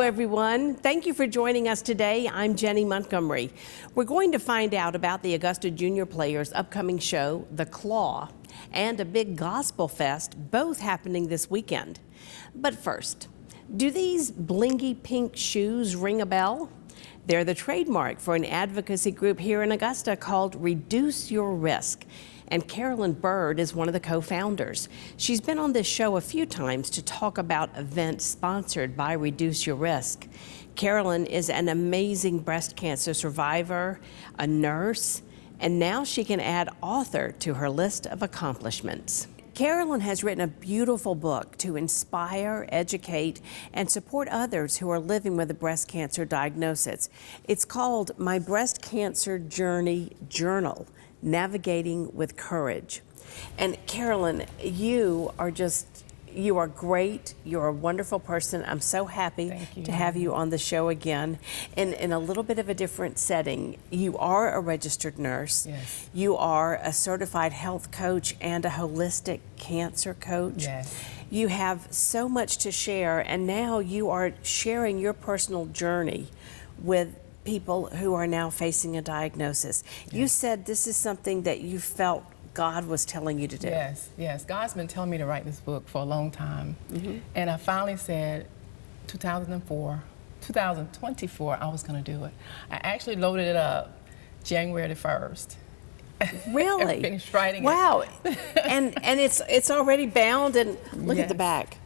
Hello, everyone. Thank you for joining us today. I'm Jenny Montgomery. We're going to find out about the Augusta Junior Players' upcoming show, The Claw, and a big gospel fest, both happening this weekend. But first, do these blingy pink shoes ring a bell? They're the trademark for an advocacy group here in Augusta called Reduce Your Risk. And Carolyn Bird is one of the co-founders. She's been on this show a few times to talk about events sponsored by Reduce Your Risk. Carolyn is an amazing breast cancer survivor, a nurse, and now she can add author to her list of accomplishments. Carolyn has written a beautiful book to inspire, educate, and support others who are living with a breast cancer diagnosis. It's called My Breast Cancer Journey Journal, Navigating with Courage. And Carolyn, you are great. You're a wonderful person. I'm so happy to have you on the show again in a little bit of a different setting. You are a registered nurse. Yes. You are a certified health coach and a holistic cancer coach. Yes. You have so much to share, and now you are sharing your personal journey with people who are now facing a diagnosis. Yes. You said this is something that you felt God was telling you to do. Yes. God's been telling me to write this book for a long time. And I finally said 2024, I was going to do it. I actually loaded it up January the 1st. Really? And finished writing it. Wow. and it's already bound, and look at the back.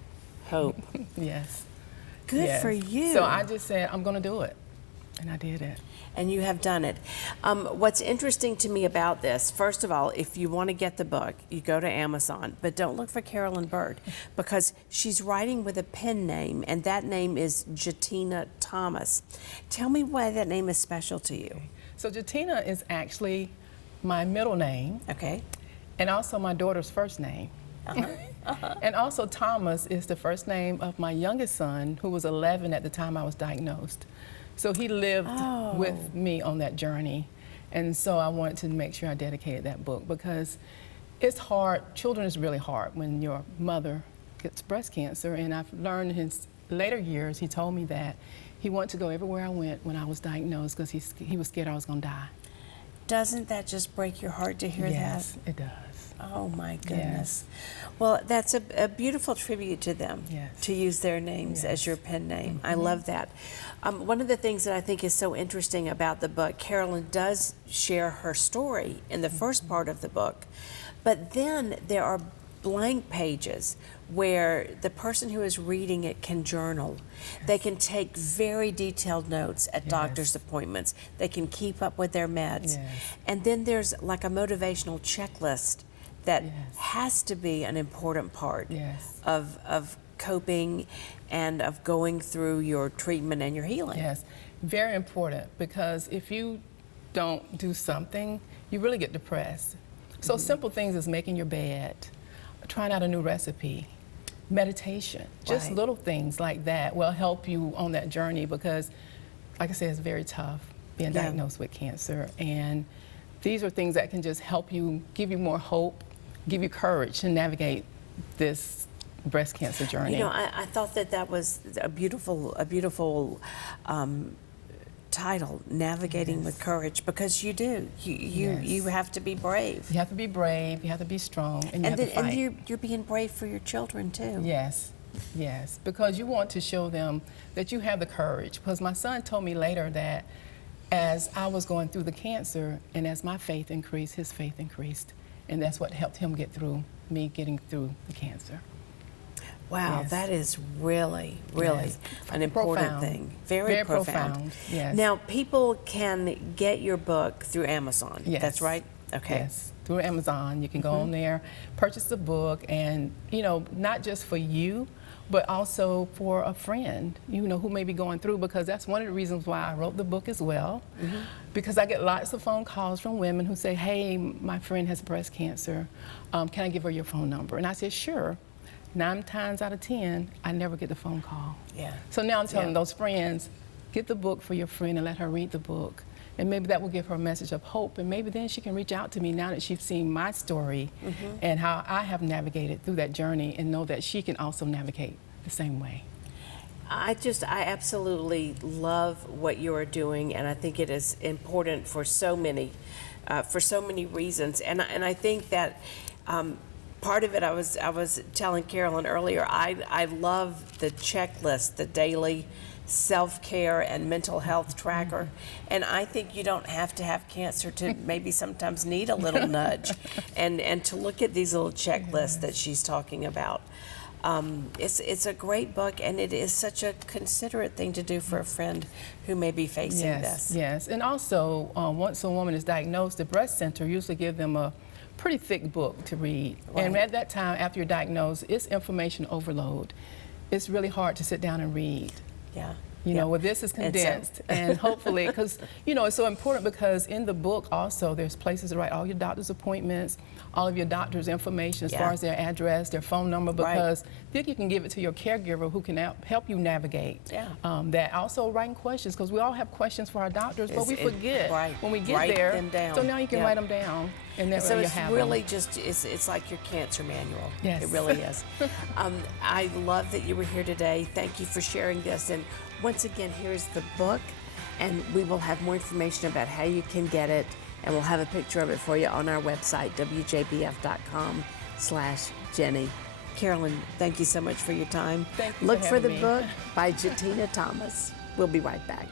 Hope. Yes. Good for you. So I just said, I'm going to do it. And I did it. And you have done it. What's interesting to me about this, first of all, if you want to get the book, you go to Amazon, but don't look for Carolyn Bird, because she's writing with a pen name, and that name is Getina Thomas. Tell me why that name is special to you. So Getina is actually my middle name. Okay. And also my daughter's first name. And also Thomas is the first name of my youngest son, who was 11 at the time I was diagnosed. So he lived with me on that journey. And so I wanted to make sure I dedicated that book, because it's hard. Children is really hard when your mother gets breast cancer. And I've learned in his later years, he told me that he wanted to go everywhere I went when I was diagnosed, because he was scared I was going to die. Doesn't that just break your heart to hear that? Yes, it does. Oh my goodness. Yes. Well, that's a beautiful tribute to them, to use their names as your pen name. I love that. One of the things that I think is so interesting about the book, Carolyn does share her story in the first part of the book, but then there are blank pages where the person who is reading it can journal. They can take very detailed notes at doctor's appointments. They can keep up with their meds. And then there's like a motivational checklist that has to be an important part of coping and of going through your treatment and your healing. Yes, very important, because if you don't do something, you really get depressed. So simple things as making your bed, trying out a new recipe, meditation, just little things like that will help you on that journey, because, like I said, it's very tough being diagnosed with cancer. And these are things that can just help you, give you more hope, give you courage to navigate this breast cancer journey. You know, I thought that was a beautiful title, Navigating with Courage, because you do. You have to be brave. You have to be brave, you have to be strong, and you have to fight. And you're being brave for your children too. Yes, because you want to show them that you have the courage. Because my son told me later that as I was going through the cancer, and as my faith increased, his faith increased. And that's what helped him get through me getting through the cancer. Wow, that is really an important thing. Very profound. Yes. Now, people can get your book through Amazon. Yes. That's right? Okay. Yes, through Amazon. You can go on there, purchase the book, and, you know, not just for you, but also for a friend, you know, who may be going through, because that's one of the reasons why I wrote the book as well. Because I get lots of phone calls from women who say, hey, my friend has breast cancer. Can I give her your phone number? And I said, sure. 9 times out of 10, I never get the phone call. So now I'm telling those friends, get the book for your friend and let her read the book. And maybe that will give her a message of hope, and maybe then she can reach out to me now that she's seen my story and how I have navigated through that journey, and know that she can also navigate the same way. I absolutely love what you are doing, and I think it is important for so many reasons. And I think that part of it, I was telling Carolyn earlier, I love the checklist, the daily self-care and mental health tracker. And I think you don't have to have cancer to maybe sometimes need a little nudge, and to look at these little checklists that she's talking about. It's a great book, and it is such a considerate thing to do for a friend who may be facing this. Yes, and also once a woman is diagnosed, the breast center usually give them a pretty thick book to read. Right. And at that time, after you're diagnosed, it's information overload. It's really hard to sit down and read. Yeah. You know, well, this is condensed, and hopefully, because, you know, it's so important, because in the book also there's places to write all your doctor's appointments, all of your doctor's information as far as their address, their phone number, because then you can give it to your caregiver who can help you navigate. That also writing questions, because we all have questions for our doctors, but we forget when we get write there. them down. So now you can write them down, and then so you it's have really them. just it's like your cancer manual. Yes. It really is. I love that you were here today. Thank you for sharing this. And once again, here's the book, and we will have more information about how you can get it, and we'll have a picture of it for you on our website, wjbf.com/Jennie. Carolyn, thank you so much for your time. Thank you Look for for the having me. book by Getina Thomas. We'll be right back.